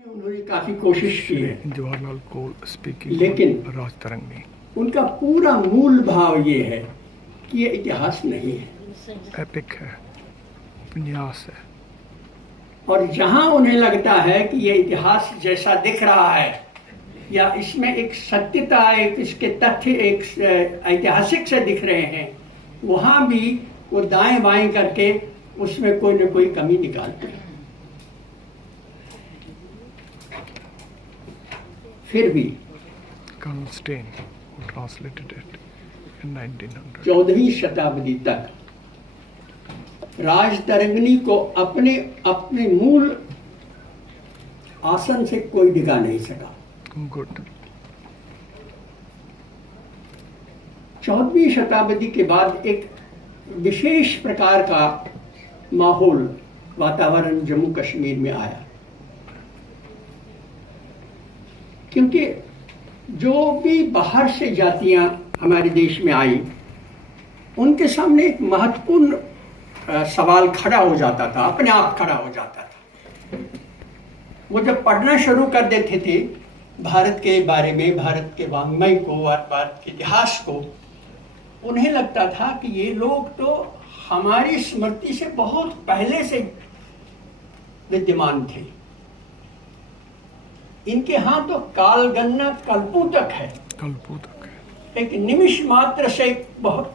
उन्होंने काफी कोशिश की है, जवाहरलाल कोल स्पीकिंग, लेकिन राज तरंगनी। उनका पूरा मूल भाव ये है कि ये इतिहास नहीं है, एपिक है, उपन्यास है। और जहां उन्हें लगता है कि ये इतिहास जैसा दिख रहा है या इसमें एक सत्यता, एक इसके तथ्य एक ऐतिहासिक से दिख रहे हैं, वहां भी वो दाएं बाएं करके उसमें कोई न कोई कमी निकालते हैं। फिर भी colonel Stein translated it in 1900। 14वीं शताब्दी तक राज तरंगिणी को अपने अपने मूल आसन से कोई डिगा नहीं सका। गुड। 14वीं शताब्दी के बाद एक विशेष प्रकार का माहौल, वातावरण जम्मू कश्मीर में आया, क्योंकि जो भी बाहर से जातियां हमारे देश में आई, उनके सामने एक महत्वपूर्ण सवाल खड़ा हो जाता था, अपने आप खड़ा हो जाता था। वो जब पढ़ना शुरू कर देते थे भारत के बारे में, भारत के वाङ्मय को और भारत के इतिहास को, उन्हें लगता था कि ये लोग तो हमारी स्मृति से बहुत पहले से विद्यमान थे। इनके यहाँ तो कालगणना कल्पों तक है, कल्पों तक है। एक निमिष मात्र से बहुत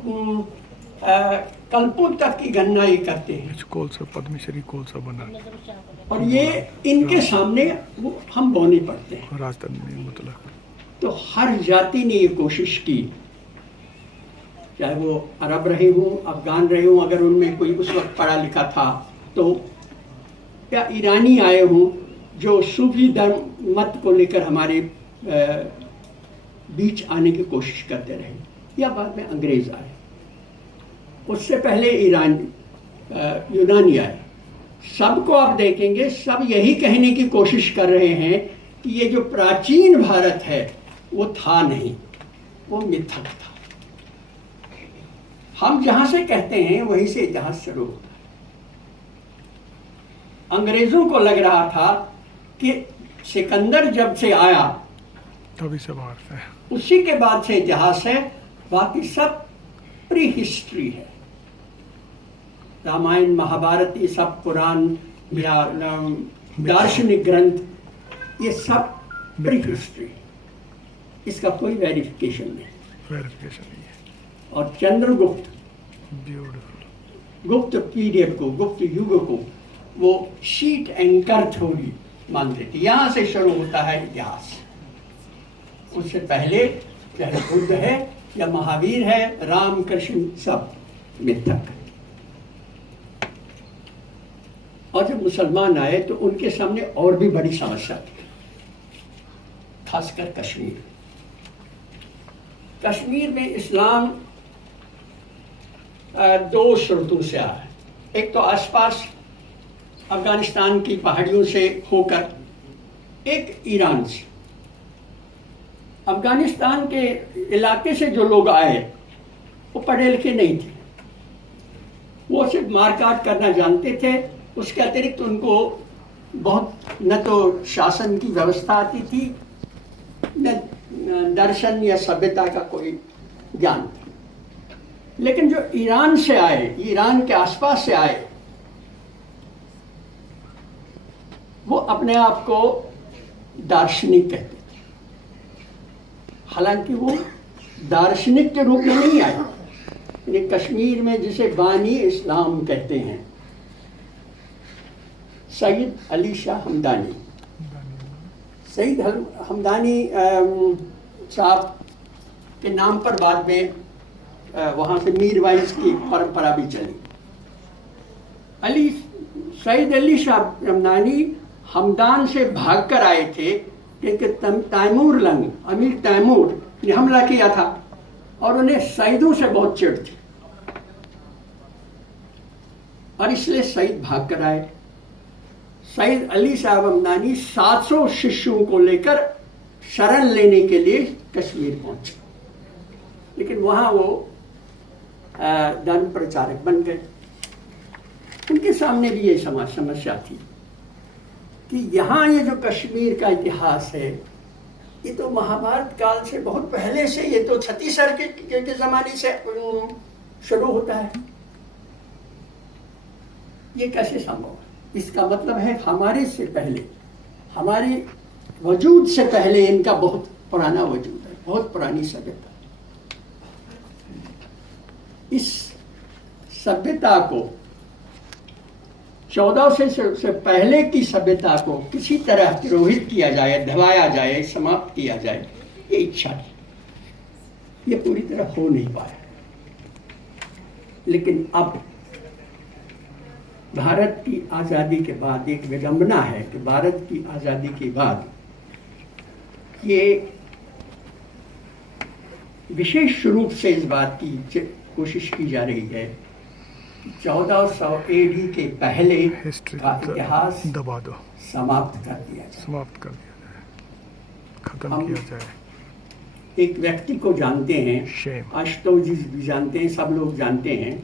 कल्पों तक की गणना ये करते हैं, कोल से पद्मश्री कोल से बना, और ये इनके सामने वो हम बौने पड़ते हैं। राज तरंगनी मतलब। तो हर जाति ने ये कोशिश की, चाहे वो अरब रहे हों, अफगान रहे हों, अगर उनमें कोई उस वक्त पढ़ा लिखा था तो, या ईरानी आए हों जो सूफी धर्म मत को लेकर हमारे बीच आने की कोशिश करते रहे, या बाद में अंग्रेज आए, उससे पहले यूनानी आए। सबको आप देखेंगे, सब यही कहने की कोशिश कर रहे हैं कि ये जो प्राचीन भारत है वो था नहीं, वो मिथक था। हम जहां से कहते हैं वहीं से इतिहास शुरू होता है। अंग्रेजों को लग रहा था कि सिकंदर जब से आया तभी से बाहर से, उसी के बाद से इतिहास है, बाकी सब प्री हिस्ट्री है। रामायण, महाभारत, ये सब पुराण या दार्शनिक ग्रंथ, ये सब प्री हिस्ट्री, इसका कोई वेरिफिकेशन नहीं। वेरिफिकेशन नहीं है। और चंद्रगुप्त, ब्यूटीफुल, गुप्त पीरियड को, गुप्त युग को वो शीट एंकर थ्योरी मानते थे। यहाँ से शुरू होता है इतिहास। उससे पहले चाहे बुद्ध है या महावीर है, राम कृष्ण, सब मिथक। और जब मुसलमान आए तो उनके सामने और भी बड़ी समस्या थी, खासकर कश्मीर। कश्मीर में इस्लाम दो स्रोतों से आया है। एक तो आसपास अफगानिस्तान की पहाड़ियों से होकर, एक ईरान से। अफगानिस्तान के इलाके से जो लोग आए वो पढ़े लिखे नहीं थे, वो सिर्फ मारकाट करना जानते थे। उसके अतिरिक्त उनको बहुत न तो शासन की व्यवस्था आती थी, न दर्शन या सभ्यता का कोई ज्ञान था। लेकिन जो ईरान से आए, ईरान के आसपास से आए, वो अपने आप को दार्शनिक कहते थे। हालांकि वो दार्शनिक के रूप में नहीं आए। ये कश्मीर में जिसे बानी इस्लाम कहते हैं, सईद अली शाह हमदानी, सईद हमदानी साहब के नाम पर बाद में वहाँ से मीरवाइज की परंपरा भी चली। सईद अली शाह हमदानी हमदान से भागकर आए थे, क्योंकि तैमूर लंग, अमीर तैमूर ने हमला किया था और उन्हें सईदों से बहुत चिढ़ थी, और इसलिए सईद भागकर आए। सईद अली साहब हमदानी 700 शिष्यों को लेकर शरण लेने के लिए कश्मीर पहुंचे, लेकिन वहां वो धर्म प्रचारक बन गए। उनके सामने भी ये समस्या थी। कि यहाँ ये जो कश्मीर का इतिहास है, ये तो महाभारत काल से बहुत पहले से, ये तो छत्तीसगढ़ के ज़माने से शुरू होता है। ये कैसे संभव है? इसका मतलब है हमारे से पहले, हमारे वजूद से पहले इनका बहुत पुराना वजूद है, बहुत पुरानी सभ्यता। इस सभ्यता को 1400 से पहले की सभ्यता को किसी तरह तिरोहित किया जाए, दबाया जाए, समाप्त किया जाए, ये इच्छा थी। ये पूरी तरह हो नहीं पाया। लेकिन अब भारत की आज़ादी के बाद एक विडंबना है कि भारत की आज़ादी के बाद ये विशेष रूप से इस बात की कोशिश की जा रही है कि 1400 AD के पहले हिस्ट्री का इतिहास दबा दो, समाप्त कर दिया जाए, समाप्त कर दिया जाए, खत्म हम किया जाए। एक व्यक्ति को जानते हैं, Shame. आशुतोष जी भी जानते हैं, सब लोग जानते हैं।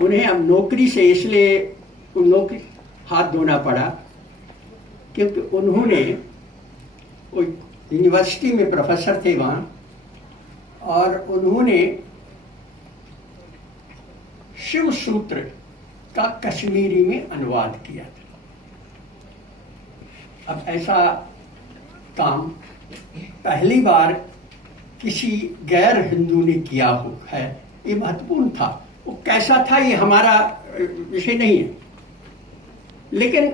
उन्हें अब नौकरी से इसलिए नौकरी हाथ धोना पड़ा क्योंकि उन्होंने यूनिवर्सिटी में प्रोफेसर थे वहाँ, और उन्होंने शिव सूत्र का कश्मीरी में अनुवाद किया था। अब ऐसा काम पहली बार किसी गैर हिंदू ने किया हो है, ये महत्वपूर्ण था। वो कैसा था ये हमारा विषय नहीं है, लेकिन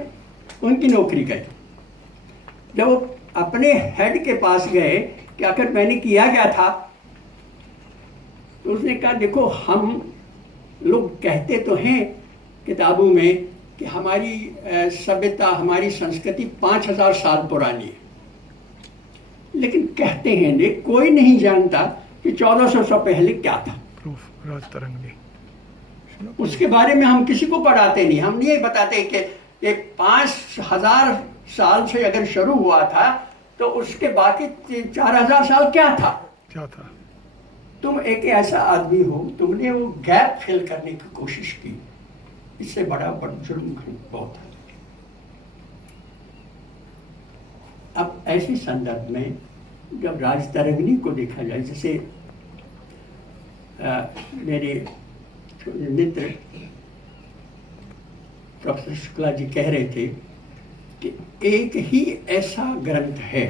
उनकी नौकरी गई। जब वो अपने हेड के पास गए कि आखिर मैंने किया क्या था, तो उसने कहा देखो, हम लोग कहते तो हैं किताबों में कि हमारी सभ्यता, हमारी संस्कृति 5000 साल पुरानी है, लेकिन कहते हैं ने कोई नहीं जानता कि 1400 से पहले क्या था। प्रूफ राजतरंगी, उसके बारे में हम किसी को पढ़ाते नहीं। हम ये बताते कि ये 5000 साल से अगर शुरू हुआ था तो उसके बाकी 4000 साल क्या था। क्या था? तुम एक ऐसा आदमी हो, तुमने वो गैप फिल करने की कोशिश की, इससे बड़ा जुर्म बहुत है। अब ऐसे संदर्भ में जब राजतरंगिणी को देखा जाए, जैसे मेरे मित्र प्रोफेसर शुक्ला जी कह रहे थे कि एक ही ऐसा ग्रंथ है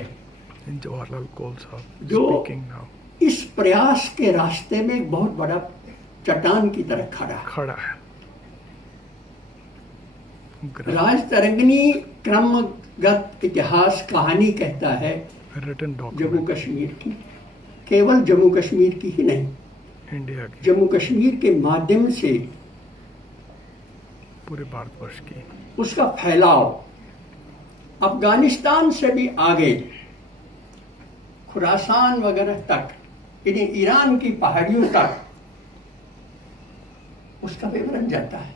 जवाहरलाल कोल साहब जो स्पीकिंग नाउ, इस प्रयास के रास्ते में एक बहुत बड़ा चट्टान की तरह खड़ा है। राजतरंगिणी क्रमगत इतिहास कहानी कहता है रिटन जम्मू डॉक्यूमेंट, कश्मीर की, केवल जम्मू कश्मीर की ही नहीं, इंडिया की, जम्मू कश्मीर के माध्यम से पूरे भारतवर्ष की, उसका फैलाव अफगानिस्तान से भी आगे खुरासान वगैरह तक, इन्हें ईरान की पहाड़ियों तक उसका विवरण जाता है।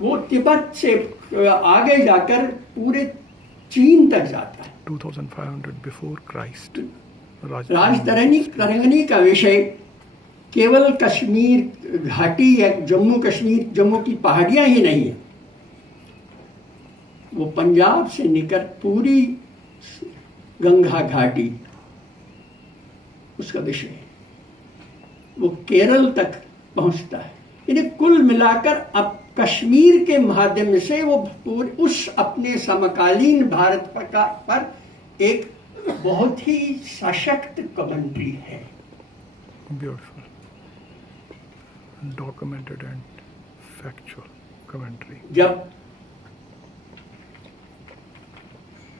वो तिब्बत से आगे जाकर पूरे चीन तक जाता है। 2500 बिफोर क्राइस्ट। राजतरंगिणी का विषय केवल कश्मीर घाटी या जम्मू कश्मीर, जम्मू की पहाड़ियां ही नहीं है, वो पंजाब से निकल पूरी गंगा घाटी उसका विषय है, वो केरल तक पहुंचता है। इन्हें कुल मिलाकर अब कश्मीर के माध्यम से वो पूरे उस अपने समकालीन भारत पर एक बहुत ही सशक्त कमेंट्री है। Beautiful documented and factual commentary. जब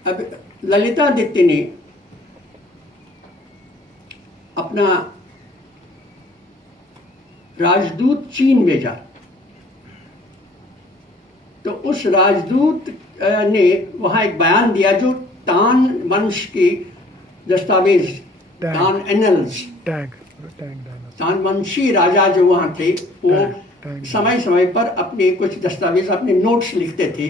अब ललितादित्य ने अपना राजदूत चीन भेजा, तो उस राजदूत ने वहां एक बयान दिया जो तान वंश के दस्तावेज, तान एनल्स, तान वंशी राजा जो वहां थे, वो समय समय पर अपने कुछ दस्तावेज, अपने नोट्स लिखते थे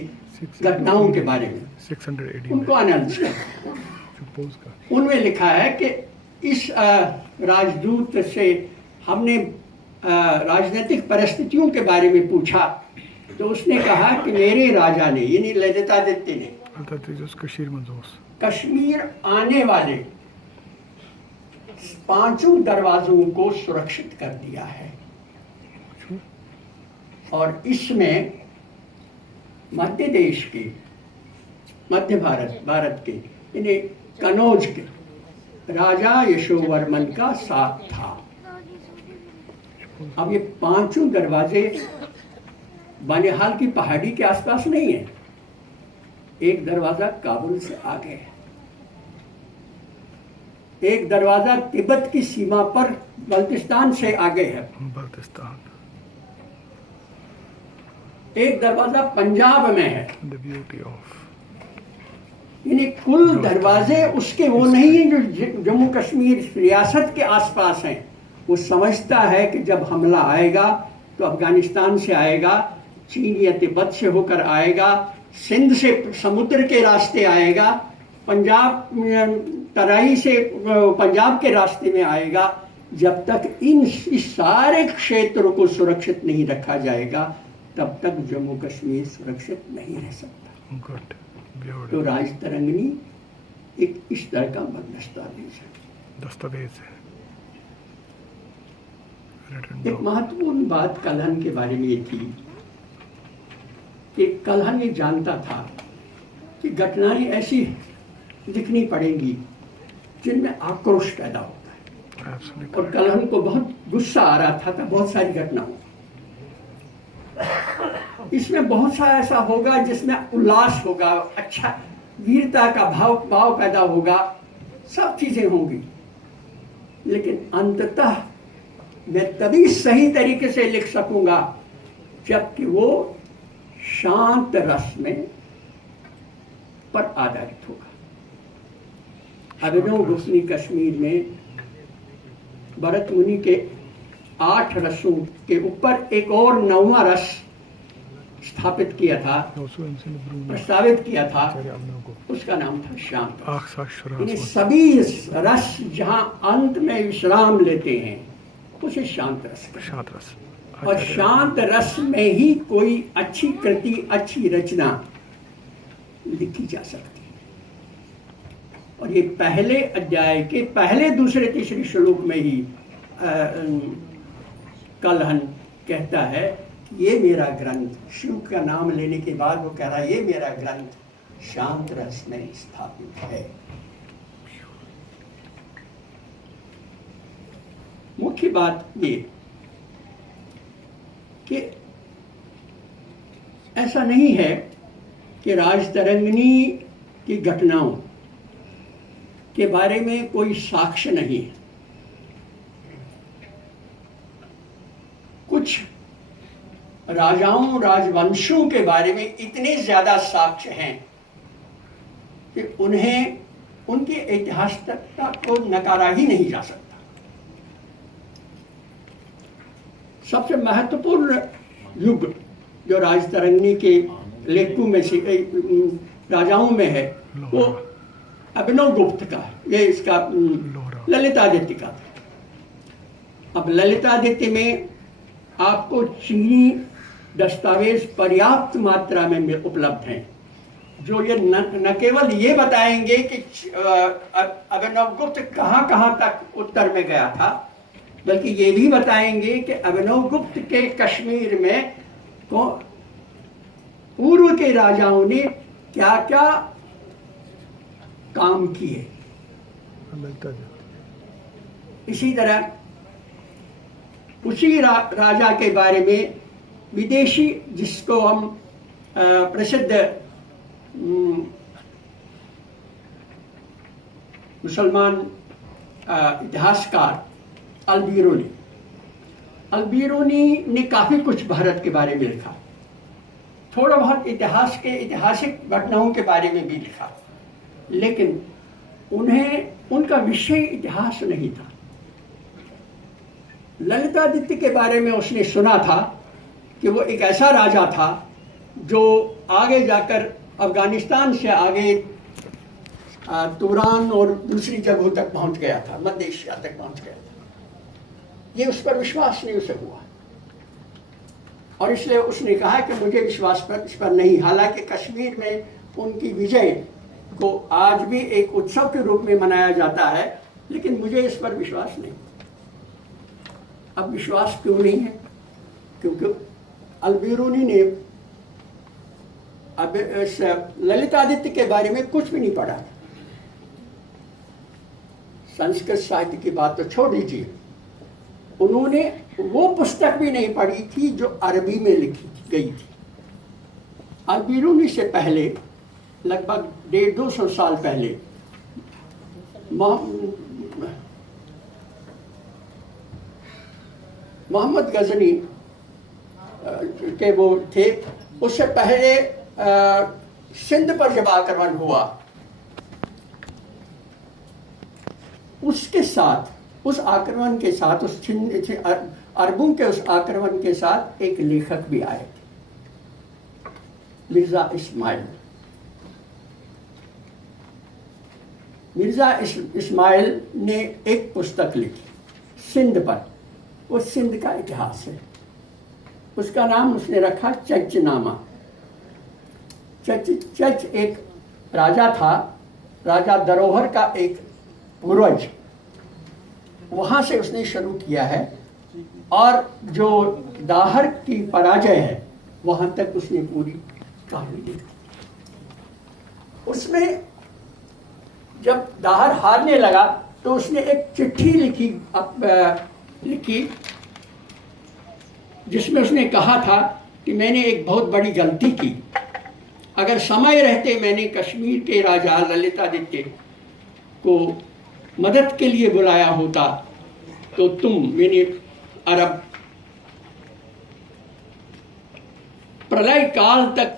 घटनाओं के बारे में, 600 AD उनको एनालिस का। उनमें लिखा है कि इस राजदूत से हमने राजनीतिक परिस्थितियों के बारे में पूछा तो उसने कहा कि मेरे राजा ने, यानी ललितादित्य ने, अर्थात just कशीर मंजूस कश्मीर आने वाले 5 दरवाजों को सुरक्षित कर दिया है। और इसमें मध्य देश के, मध्य भारत के, यानी कनौज के राजा यशोवर्मन का साथ था। अब ये 5 दरवाजे बनिहाल की पहाड़ी के आसपास नहीं है, एक दरवाजा काबुल से आगे है, एक दरवाजा तिब्बत की सीमा पर बल्तिस्तान से आगे है, बल्तिस्तान, एक दरवाजा पंजाब में है। the beauty of यानी कुल दरवाजे उसके वो नहीं है जो जम्मू कश्मीर रियासत के आसपास हैं। वो समझता है कि जब हमला आएगा तो अफगानिस्तान से आएगा, चीन या तिब्बत से होकर आएगा, सिंध से समुद्र के रास्ते आएगा, पंजाब तराई से पंजाब के रास्ते में आएगा। जब तक इस सारे क्षेत्र को सुरक्षित नहीं रखा जाएगा तब तक जम्मू कश्मीर सुरक्षित नहीं रह सकता। गुड, तो राजतरंगिणी एक इस तरह का दस्तावेज है, दस्तावेज है। एक महत्वपूर्ण बात कलहन के बारे में ये थी कि कलहन ये जानता था कि घटनाएं ऐसी दिखनी पड़ेंगी जिनमें आक्रोश पैदा होता है। Absolutely. और कलहन को बहुत गुस्सा आ रहा था बहुत सारी घटनाओं, इसमें बहुत सा ऐसा होगा जिसमें उल्लास होगा, अच्छा वीरता का भाव पैदा होगा, सब चीजें होंगी। लेकिन अंततः मैं तभी सही तरीके से लिख सकूंगा जबकि वो शांत रस में पर आधारित होगा। अभिनव गुप्त ने कश्मीर में भरत मुनि के 8 रसों के ऊपर एक और 9वां रस स्थापित किया था, प्रस्तावित किया था, उसका नाम था शांत। यानी सभी रस जहां अंत में विश्राम लेते हैं उसे शांत रस कहते हैं। और शांत रस में ही कोई अच्छी कृति, अच्छी रचना लिखी जा सकती है। और ये पहले अध्याय के पहले, दूसरे, तीसरे श्लोक में ही कलहन कहता है ये मेरा ग्रंथ, शिव का नाम लेने के बाद वो कह रहा है ये मेरा ग्रंथ शांत रस में स्थापित है। मुख्य बात ये कि ऐसा नहीं है कि राजतरंगिणी की घटनाओं के बारे में कोई साक्ष्य नहीं है। कुछ राजाओं, राजवंशों के बारे में इतने ज्यादा साक्ष्य हैं कि उन्हें, उनकी ऐतिहासिकता को नकारा ही नहीं जा सकता। सबसे महत्वपूर्ण युग जो राजतरंगिणी के लेखकों में से राजाओं में है वो अभिनव गुप्त का, ये इसका ललितादित्य का था। अब ललितादित्य में आपको चीनी दस्तावेज पर्याप्त मात्रा में उपलब्ध हैं जो ये न केवल ये बताएंगे कि अभिनव गुप्त कहाँ कहाँ तक उत्तर में गया था, बल्कि ये भी बताएंगे कि अभिनव गुप्त के कश्मीर में को पूर्व के राजाओं ने क्या क्या काम किए। इसी तरह उसी राजा के बारे में विदेशी, जिसको हम प्रसिद्ध मुसलमान इतिहासकार अलबीरूनी ने काफी कुछ भारत के बारे में लिखा, थोड़ा बहुत इतिहास के ऐतिहासिक घटनाओं के बारे में भी लिखा, लेकिन उनका विषय इतिहास नहीं था। ललितादित्य के बारे में उसने सुना था कि वो एक ऐसा राजा था जो आगे जाकर अफगानिस्तान से आगे तुरान और दूसरी जगहों तक पहुंच गया था, मध्य एशिया तक पहुंच गया था। ये उस पर विश्वास नहीं उसे हुआ। और इसलिए उसने कहा कि मुझे विश्वास पर इस पर नहीं। हालांकि कश्मीर में उनकी विजय को आज भी एक उत्सव के रूप में मनाया जाता है, लेकिन मुझे इस पर विश्वास नहीं। अब विश्वास क्यों नहीं है? क्योंकि अल-बिरूनी ने अब इस ललितादित्य के बारे में कुछ भी नहीं पढ़ा। संस्कृत साहित्य की बात तो छोड़ दीजिए, उन्होंने वो पुस्तक भी नहीं पढ़ी थी जो अरबी में लिखी गई थी। अल-बिरूनी से पहले लगभग 150-200 साल पहले मोहम्मद गजनी के वो थे। उससे पहले सिंध पर जब आक्रमण हुआ, उसके साथ, उस आक्रमण के साथ, उस अरबों के उस आक्रमण के साथ एक लेखक भी आए थे, मिर्जा इस्माइल। मिर्जा इस्माइल ने एक पुस्तक लिखी सिंध पर, वो सिंध का इतिहास है। उसका नाम उसने रखा चचनामा। चच एक राजा था, राजा दरोहर का एक पूर्वज, वहां से उसने शुरू किया है और जो दाहर की पराजय है वहां तक उसने पूरी कहानी लिखी। उसमें जब दाहर हारने लगा तो उसने एक चिट्ठी लिखी जिसमें उसने कहा था कि मैंने एक बहुत बड़ी गलती की। अगर समय रहते मैंने कश्मीर के राजा ललितादित्य को मदद के लिए बुलाया होता तो तुम मैंने अरब प्रलय काल तक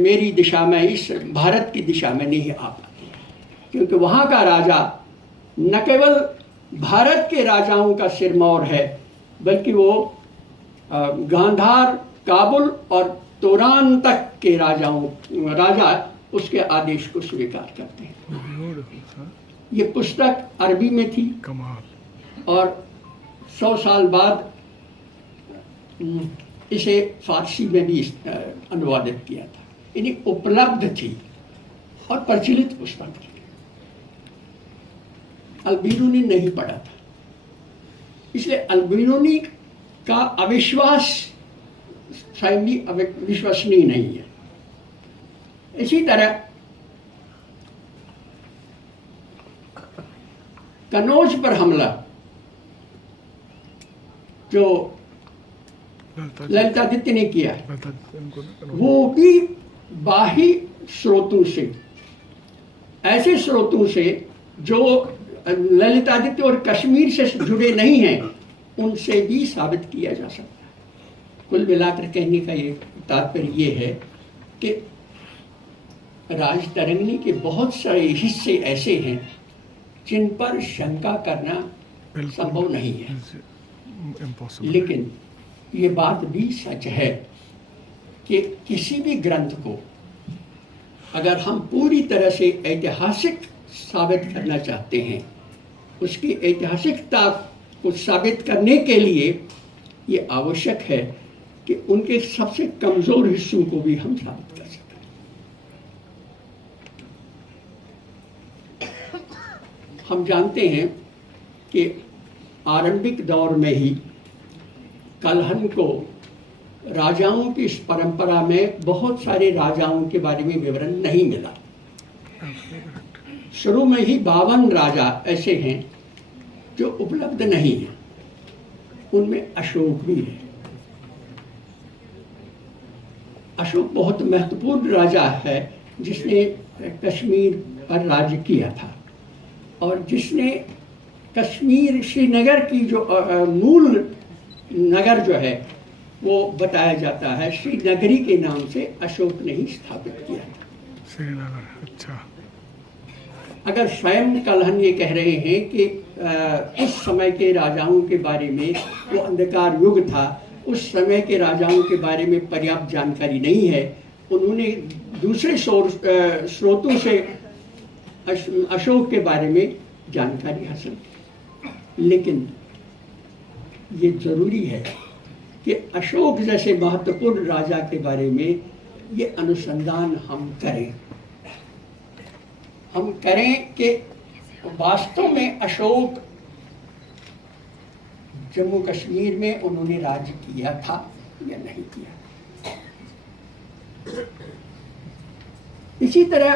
मेरी दिशा में, इस भारत की दिशा में नहीं आ पाते, क्योंकि वहाँ का राजा न केवल भारत के राजाओं का सिरमौर है, बल्कि वो गांधार, काबुल और तोरान तक के राजा उसके आदेश को स्वीकार करते हैं। ये पुस्तक अरबी में थी और 100 साल बाद इसे फारसी में भी अनुवादित किया था। यानी उपलब्ध थी और प्रचलित पुस्तक थी। अल-बिरूनी नहीं पढ़ा था, इसलिए अल-बिरूनी का अविश्वास स्वयं भी विश्वसनीय नहीं है। इसी तरह कनौज पर हमला जो ललितादित्य ने किया, वो भी बाही स्रोतों से, ऐसे स्रोतों से जो ललितादित्य और कश्मीर से जुड़े नहीं हैं, उनसे भी साबित किया जा सकता है। कुल मिलाकर कहने का ये तात्पर्य ये है कि राजतरंगिणी के बहुत सारे हिस्से ऐसे हैं जिन पर शंका करना संभव नहीं है। लेकिन ये बात भी सच है कि किसी भी ग्रंथ को अगर हम पूरी तरह से ऐतिहासिक साबित करना चाहते हैं, उसकी ऐतिहासिकता को साबित करने के लिए ये आवश्यक है कि उनके सबसे कमजोर हिस्सों को भी हम साबित कर सकें। हम जानते हैं कि आरंभिक दौर में ही कलहन को राजाओं की इस परंपरा में बहुत सारे राजाओं के बारे में विवरण नहीं मिला। शुरू में ही 52 राजा ऐसे हैं जो उपलब्ध नहीं है, उनमें अशोक भी है। अशोक बहुत महत्वपूर्ण राजा है जिसने कश्मीर पर राज्य किया था और जिसने कश्मीर, श्रीनगर की जो मूल नगर जो है वो बताया जाता है श्रीनगरी के नाम से अशोक ने ही स्थापित किया था। श्रीनगर, अच्छा। अगर स्वयं कलहन ये कह रहे हैं कि उस समय के राजाओं के बारे में, वो अंधकार युग था, उस समय के राजाओं के बारे में पर्याप्त जानकारी नहीं है, उन्होंने दूसरे स्रोतों से अशोक के बारे में जानकारी हासिल की। लेकिन ये जरूरी है कि अशोक जैसे महत्वपूर्ण राजा के बारे में ये अनुसंधान हम करें कि वास्तव में अशोक जम्मू कश्मीर में उन्होंने राज्य किया था या नहीं किया। इसी तरह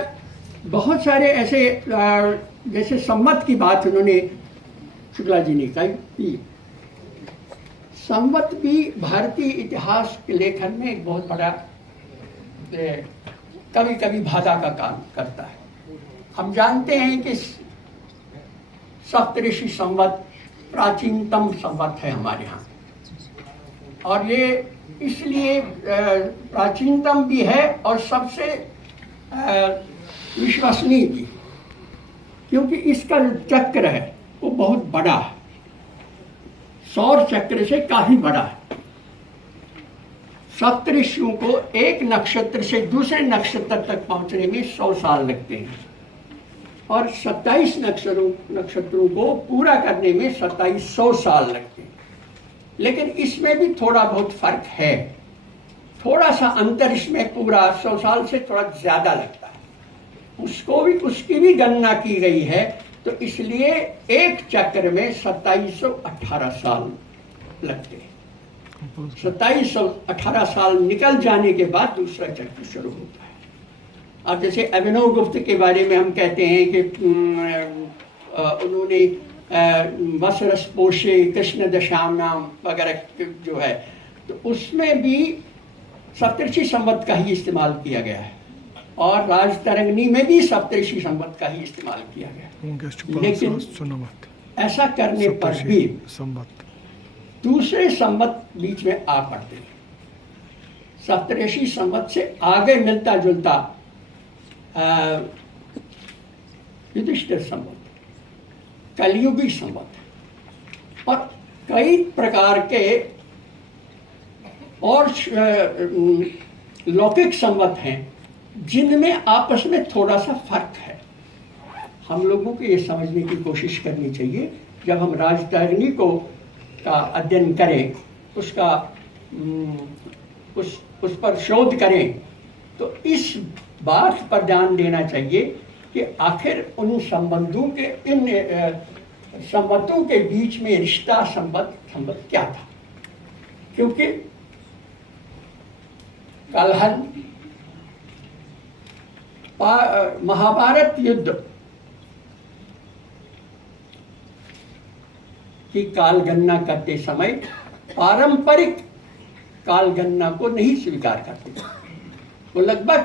बहुत सारे ऐसे जैसे संवत की बात उन्होंने शुक्ला जी ने कही। संवत भी भारतीय इतिहास के लेखन में एक बहुत बड़ा कभी कभी बाधा का काम करता है। हम जानते हैं कि सप्तऋषि संवत प्राचीनतम संवत है हमारे यहाँ, और ये इसलिए प्राचीनतम भी है और सबसे विश्वसनीय भी, क्योंकि इसका जो चक्र है वो बहुत बड़ा है, सौर चक्र से काफी बड़ा है। सप्तऋषियों को एक नक्षत्र से दूसरे नक्षत्र तक पहुंचने में 100 साल लगते हैं और 27 नक्षत्रों को पूरा करने में 2700 साल लगते हैं। लेकिन इसमें भी थोड़ा बहुत फर्क है, थोड़ा सा अंतर इसमें पूरा 100 साल से थोड़ा ज्यादा लगता है। उसकी भी गणना की गई है, तो इसलिए एक चक्र में 2718 साल लगते हैं। 2718 साल निकल जाने के बाद दूसरा चक्र शुरू होता है। अब जैसे अभिनव गुप्त के बारे में हम कहते हैं कि उन्होंने वसरस पोषे कृष्ण दशानाम वगैरह जो है, तो उसमें भी सप्तऋषि संवत का ही इस्तेमाल किया गया है और राजतरंगिणी में भी सप्तऋषि संवत का ही इस्तेमाल किया गया। लेकिन ऐसा करने पर भी दूसरे संवत बीच में आ पड़ते हैं। सप्तऋषि संवत से आगे मिलता जुलता युधिष्ठिर संवत, कलयुगी संवत और कई प्रकार के और लौकिक संवत हैं जिनमें आपस में थोड़ा सा फर्क है। हम लोगों को ये समझने की कोशिश करनी चाहिए जब हम राजतरंगिणी का अध्ययन करें, उसका उस पर शोध करें, तो इस बात पर ध्यान देना चाहिए कि आखिर उन संबंधों के इन संबंधों के बीच में रिश्ता संबंध क्या था। क्योंकि कलहन महाभारत युद्ध की कालगणना करते समय पारंपरिक कालगणना को नहीं स्वीकार करते। वो लगभग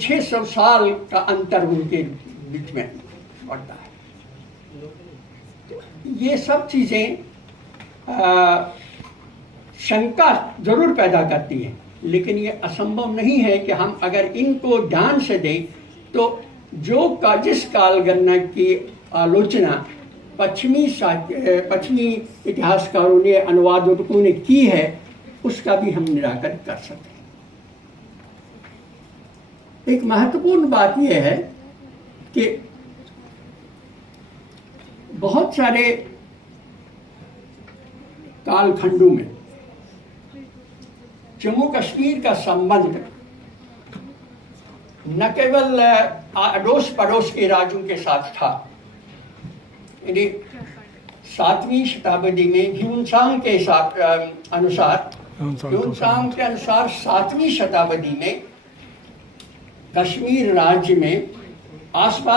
600 साल का अंतर उनके बीच में पड़ता है। ये सब चीजें शंका जरूर पैदा करती हैं, लेकिन ये असंभव नहीं है कि हम अगर इनको ध्यान से दें तो जिस कालगणना की आलोचना पश्चिमी इतिहासकारों ने, अनुवादकों ने की है, उसका भी हम निराकरण कर सकते हैं। एक महत्वपूर्ण बात यह है कि बहुत सारे कालखंडों में जम्मू कश्मीर का संबंध न केवल अड़ोस पड़ोस के राज्यों के साथ था। 7वीं शताब्दी में ह्यूनसांग के अनुसार 7वीं शताब्दी में कश्मीर राज्य में आसपास